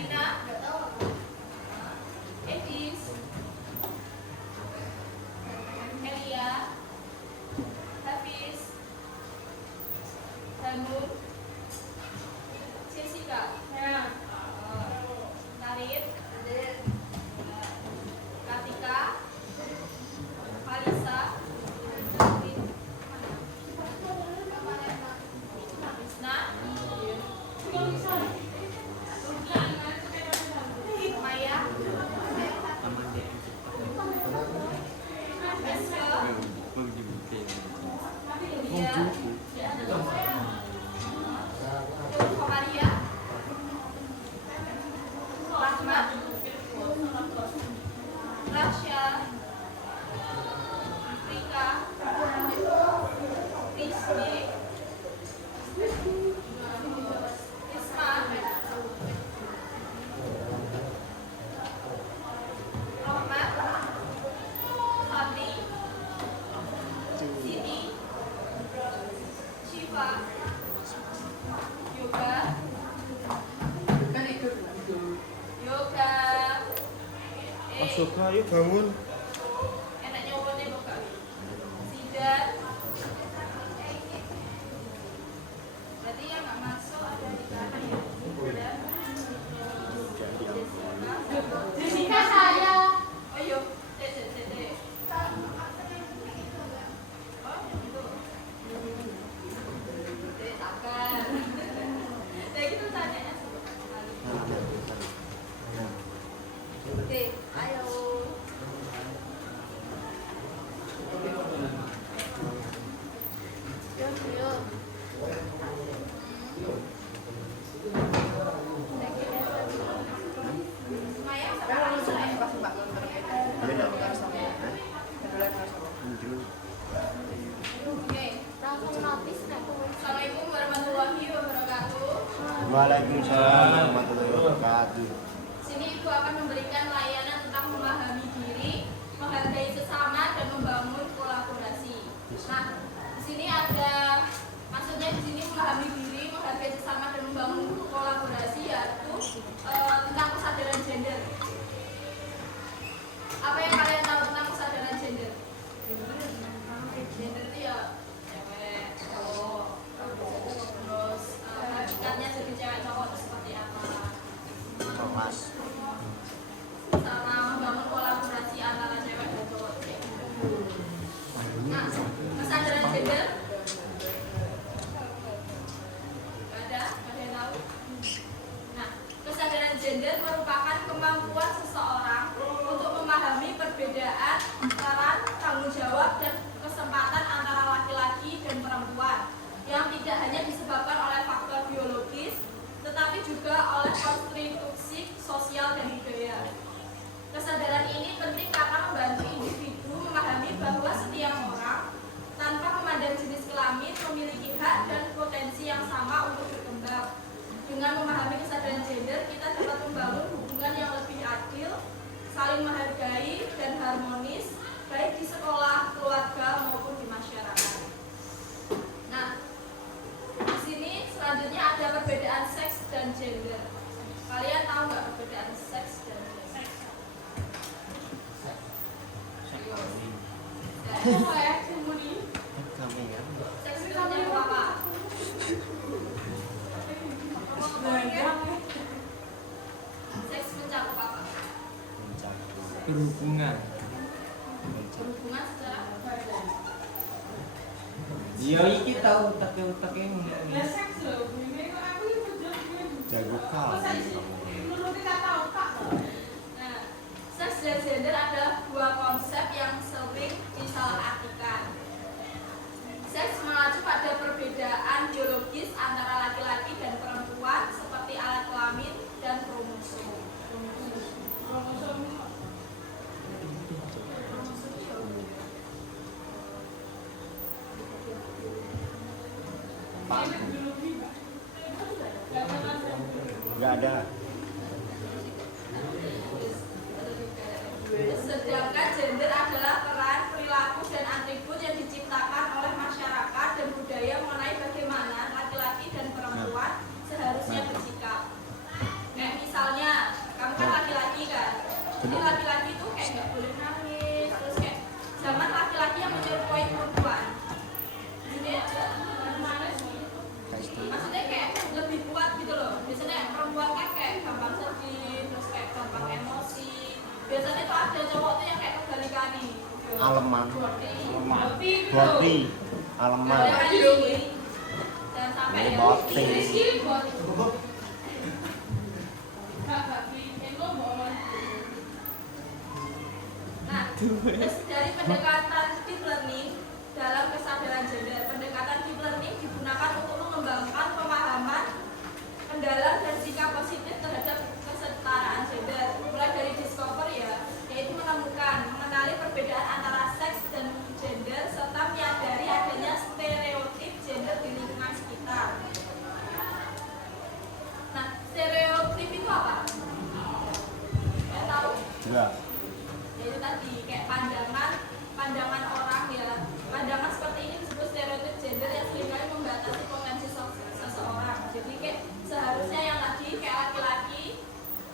Elina, Edis, Elia, Hafiz, Hanum, Jessica, Narid, Katika, Alisa, Isna, Maya, Eska, Yulia, Komaria, Rahmat, Rasya, Rika, Rizky, Isma, Rahmat, Fadli, Siti, Syifa, Yoga, Yoga, Asoka, ayo bangun. enaknya umurnya buka. Sidan, berarti yang nggak masuk ada di sana ya. Jessica saya. Oh iya, Dek. Oh, itu. Dek, takkan. Dek, itu tanyanya Oke, ayo. Yuk. Maya, sama Raisa ya? Oke. Langsung notis aku. Assalamualaikum warahmatullahi wabarakatuh. Waalaikumsalam warahmatullahi wabarakatuh. Sini Ibu akan memberikan layanan tentang memahami diri, menghargai sesama, dan membangun kolaborasi. Nah, di sini ada, maksudnya di sini memahami diri, menghargai sesama, dan membangun kolaborasi yaitu tentang kesadaran gender. Apa yang kalian tahu tentang kesadaran gender? Gender itu ya cewek, cowok, terus hakikatnya jadi cewek cowok itu seperti apa? Mas. Sama membangun kolaborasi antara cewek dan cowok. Nah, kesadaran gender gak ada yang tahu? Nah, kesadaran gender merupakan kemampuan seseorang untuk memahami perbedaan peran, tanggung jawab, dan kesempatan antara laki-laki dan perempuan yang tidak hanya disebabkan oleh faktor biologis tetapi juga oleh konstruksi sosial dan budaya. Kesadaran ini penting karena membantu individu memahami bahwa setiap orang tanpa memandang jenis kelamin memiliki hak dan potensi yang sama untuk berkembang. Dengan memahami kesadaran gender, kita dapat membangun hubungan yang lebih adil, saling menghargai dan harmonis, baik di sekolah, keluarga maupun di masyarakat. Nah, di sini selanjutnya ada perbedaan seks dan gender. Kalian tahu nggak perbedaan seks dan gender? Apa ya? Seks itu apa? Seks mencakup apa? Berhubungan. Berhubungan secara Ya iki tahu utek-uteke ngomong. Jago kau. Nah, seks dan gender adalah dua konsep yang sering disalahartikan. Seks mengacu pada perbedaan biologis antara laki-laki dan perempuan seperti alat kelamin dan kromosom. Enggak ada. Sedangkan gender adalah peran, perilaku, dan atribut yang diciptakan oleh masyarakat dan budaya mengenai bagaimana laki-laki dan perempuan seharusnya bersikap. Kayak misalnya Jadi laki-laki itu kayak nggak boleh nangis, terus kayak zaman laki-laki yang menyerupai perempuan. Jadi maksudnya kayak lebih kuat gitu loh. Biasanya perempuan kan kayak gampang sedih, terus kayak gampang emosi. Biasanya tuh ada cowok tuh yang kayak kebalikannya. Aleman. Boti gitu. Boti. Aleman. Jangan sampai ya. Boti. Nah, terus dari pendekatan deep learning dalam kesadaran gender, pendekatan deep learning digunakan untuk mengembangkan pemahaman mendalam dan sikap positif terhadap kesetaraan gender. Mulai dari discover ya, yaitu menemukan, mengenali perbedaan antara seks dan gender serta menyadari adanya stereotip gender di lingkungan sekitar. Nah, stereotip itu apa? Nggak tahu. Enggak. Jadi tadi kayak pandangan orang ya, pandangan seperti ini disebut stereotip gender yang seringkali membatasi potensi seseorang. Jadi kayak seharusnya yang tadi kayak laki-laki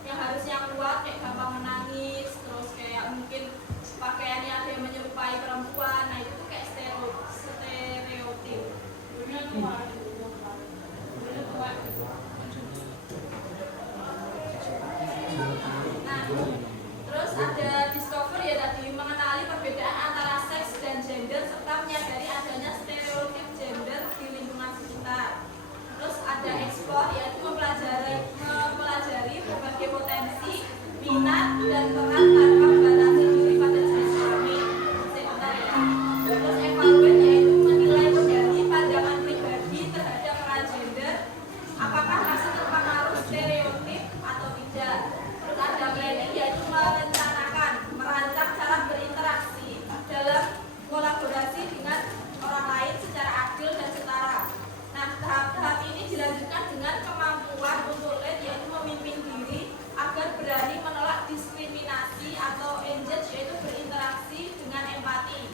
yang harusnya kuat kayak gampang menangis, terus kayak mungkin pakaiannya ada yang menyerupai perempuan. Nah itu tuh kayak stereotip. Nah, terus ada discover ya tadi, mengenali perbedaan antara seks dan gender serta menyadari adanya stereotip gender di lingkungan sekitar. Terus ada explore yaitu mempelajari berbagai potensi, minat dan peran tanpa membatasi diri pada jenis kelamin. Sebentar ya. Terus evaluate yaitu menilai kembali pandangan pribadi terhadap peran gender, apakah masih terpengaruh stereotip atau tidak. Terus ada planning yaitu merencanakan, merancang cara berinteraksi dalam kolaborasi dengan orang lain secara adil dan setara. Nah, tahap-tahap ini dilanjutkan dengan kemampuan untuk lead yaitu memimpin diri agar berani menolak diskriminasi atau engage yaitu berinteraksi dengan empati.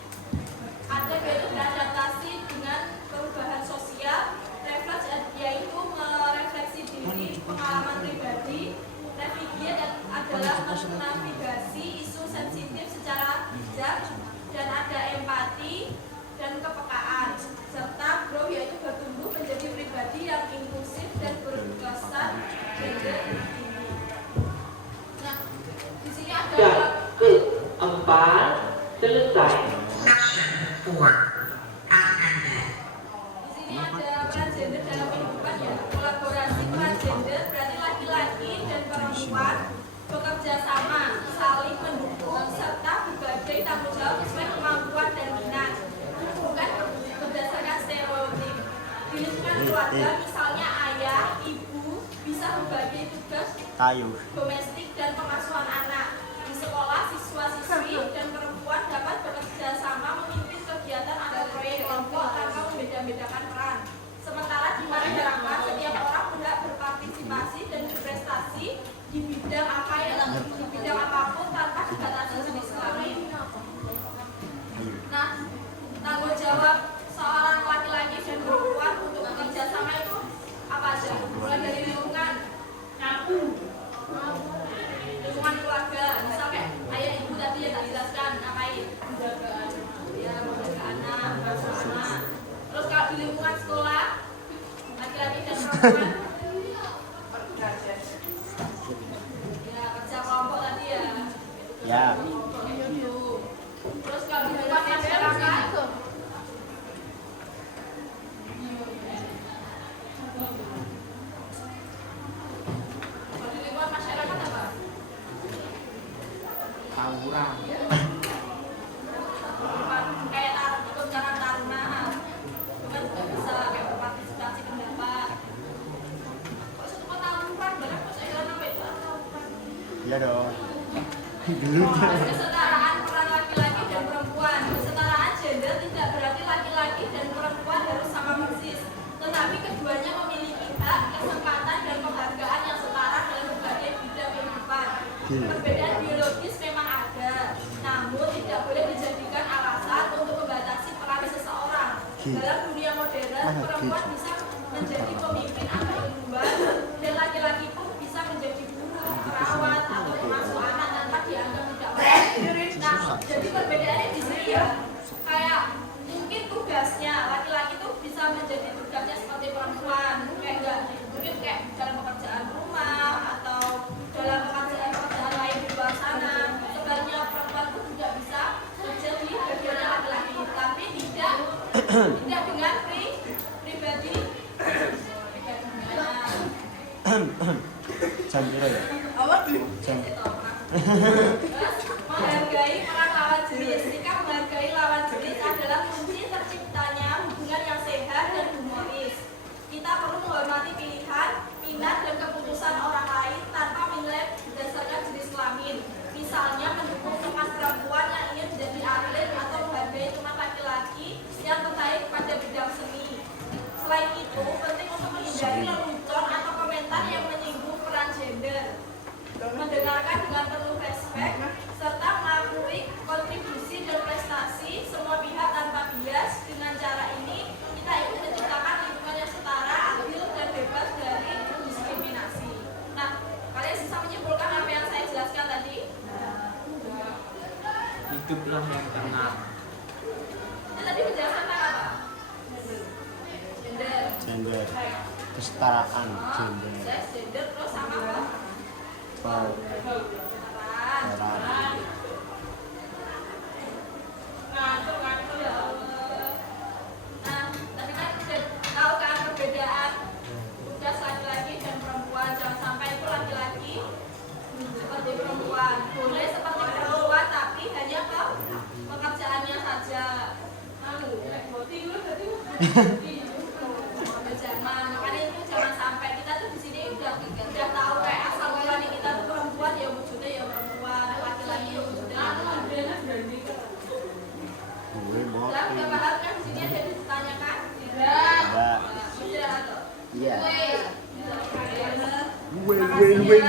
Ada yaitu beradaptasi dengan perubahan sosial, refleks yaitu merefleksi diri, pengalaman pribadi, navigate adalah menavigasi isu sensitif secara bijak, dan ada empati dan kepekaan, serta grow yaitu bertumbuh menjadi pribadi yang inklusif dan berkesan gender tinggi. Nah, di sini ada keempat selesai. Di sini ada peran gender dalam kehidupan ya. Kolaborasi peran gender berarti laki-laki dan perempuan bekerja sama, saling mendukung serta berbagai tanggung jawab sesuai kemampuan dan minat. Bukan berdasarkan stereotip. Di lingkungan keluarga misalnya ayah, ibu bisa berbagi tugas Kayu. domestik dan pengasuhan anak. Di sekolah siswa-siswi dan perempuan dapat bekerja sama memimpin kegiatan atau proyek kelompok tanpa membeda-bedakan peran. Sementara di masyarakat setiap orang berhak berpartisipasi dan berprestasi di bidang apapun tanpa dibatasi jenis kelamin. Nah, tanggung jawab seorang laki-laki dan perempuan untuk bekerja sama itu apa aja? Mulai dari lingkungan keluarga, misal kayak ayah ibu tadi yang tak jelaskan ngapain? Menjaga anak, mengasuh anak. Terus kalau di lingkungan sekolah, laki-laki dan perempuan ya kerja kelompok tadi ya. Ya. Terus kalau di lingkungan masyarakat apa? Tawuran. Kayak ikut cara taruna kan juga bisa kayak berpartisipasi pendapat. Kok satu tawuran banyak kok saya kira sampai tawuran. Iya dong. Dulu. Kesetaraan peran laki-laki dan perempuan. Kesetaraan gender tidak berarti laki-laki dan perempuan harus sama persis, tetapi keduanya memiliki hak, kesempatan dan penghargaan yang setara dalam berbagai bidang kehidupan. Perbedaan biologis memang ada, namun tidak boleh dijadikan alasan untuk membatasi peran seseorang. Dalam dunia modern, perempuan bisa menjadi pemimpin atau ilmuwan, dan laki-laki pun bisa menjadi guru, perawat, atau pengasuh anak tanpa dianggap Jadi perbedaannya di sini ya, kayak mungkin tugasnya laki-laki tuh bisa menjadi tugasnya seperti perempuan, kayak enggak mungkin kayak dalam pekerjaan rumah atau dalam pekerjaan lain di luar sana. Sebenarnya perempuan tuh juga bisa kerja di bagiannya laki-laki, tapi tidak dengan pribadi. Chandra ya. Menghargai peran lawan jenis. Sikap menghargai lawan jenis adalah kunci terciptanya hubungan yang sehat dan humoris. Kita perlu menghormati pilihan, minat, dan keputusan orang lain tanpa menilai berdasarkan jenis kelamin. Misalnya mendukung teman perempuan yang ingin menjadi atlet atau menghargai teman laki-laki yang tertarik pada bidang seni. Selain itu, penting untuk menghindari lelucon atau komentar yang menyinggung peran gender. Mendengarkan dengan penuh respek serta mengakui kontribusi dan prestasi semua pihak tanpa bias. Dengan cara ini kita ikut menciptakan lingkungan yang setara, adil, dan bebas dari diskriminasi. Nah, kalian bisa menyimpulkan apa yang saya jelaskan tadi? Hiduplah yang tenang. Tadi menjelaskan tentang apa? Gender. Gender. Kesetaraan gender. Gender terus sama apa? Peran. Nah, tadi kan udah tahu kan perbedaan tugas laki-laki dan perempuan. Jangan sampai itu laki-laki seperti perempuan. Boleh seperti perempuan tapi hanya ke pekerjaannya saja. Makanya itu jangan sampai kita tuh di sini udah tahu kayak asal mulanya kita tuh perempuan ya wujudnya ya perempuan, laki-laki ya wujudnya laki-laki. Gue Udah mau. paham kan di sini ada ditanyakan? Enggak. Sudah atau? Iya. Wait. Wait.